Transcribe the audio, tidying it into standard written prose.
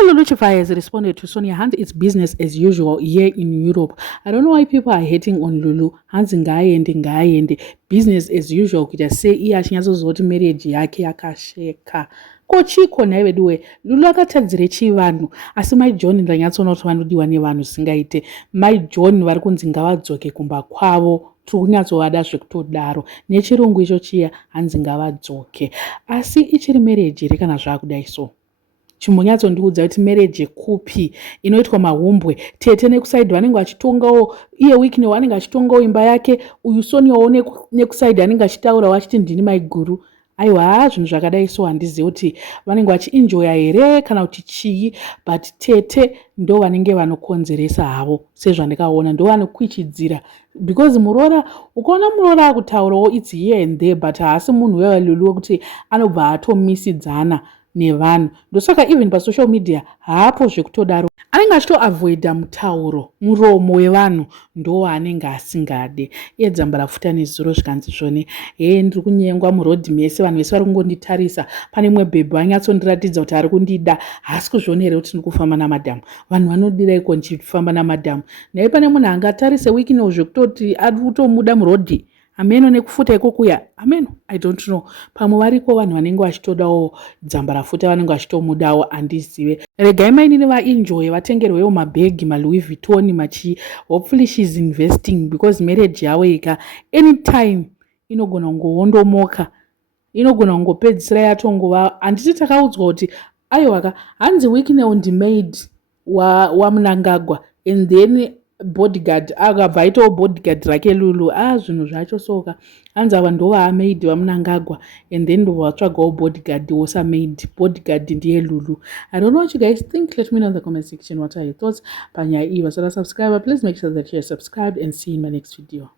Also, Lulu Chifai has responded to Sonia Hans, it's business as usual here in Europe. I don't know why people are hating on Lulu. Hans ngaende, business as usual. Kuja say iya chinyazozoti marriage yake yakasheka. Kochiko naye weduwe. Lulu akatadzire chivanhu. Asi my John ndanyatsoona kuti vanodiwa nevanhu singaite. My John vari kunzi ngavadzoke kumba kwavo. Tiri kunyatsovada zvekutodaro. Nechirungu icho chiya hanzi ngavadzoke. Asi ichiri marriage here kana zvakudai so. Chimbonyatsondiudza kuti marriage kupi inoitwa mahumbwe tete nekusaidhi vanenge vachitongawo iye Whitney wanenge achitongawo imba yake uyu Soniawo nekusaidhi anenge achitaurawo achiti ndini maiguru. Aiwa zvinhu zvakadai so handizivi kuti vanenge vachienjoya here kana kuti chii, but tete ndo vanenge vanokonzeresa havo sezvandakaona ndo vanokwichidzira because Murora ukaona Murora akutaurawo it's here and there but haasi munhu wevalulu wekuti anobva atomisidzana nevanhu. Ndosaka even pasocial media haapo zvekutodaro anenge achitoavoida mutauro muromo wevanhu ndo anenge asingade. Iye dzamba rafuta nezuro zvikanzi zvone ndiri kunyengwa murodhi mese vanhu vese vari kungonditarisa. Pane mumwe bhebhi wanyatsondiratidza kuti ari kundida haasi kuzviona here kuti ndiri kufamba namadhamu. Vanhu vanodiraiko ndichifamba namadhamu? Naye pane munhu angatarise Whitney zvekutoti ari kutomuda murodhi ameno nekufuta ikokuya ameno I don't know. Pamwe variko vanhu vanenge vachitodawo dzamba rafuta vanenge vachitomudawo handizive. Regai mainini vaenjoy vatengerwewo mabhegi maLouis Vuitton machi. Hopefully she's investing because marriage yavo ika anytime inogona kungoondomoka, inogona kungopedzisira yatongova. Handiti takaudzwa kuti aiwaka hanzi Whitney on the maid waMnangagwa and then bodyguard akabva aitawo bodyguard rake Lulu. Zvinhu zvacho soka hanzi ava ndova amaid vaMnangagwa and then ndo vatsvagawo bodyguard wosamaid. Bodyguard ndiye Lulu. I don't know what you guys think. Let me know in the comment section what are your thoughts panyaya iyi. Vasara subscribe, please make sure that you're subscribed and see you in my next video.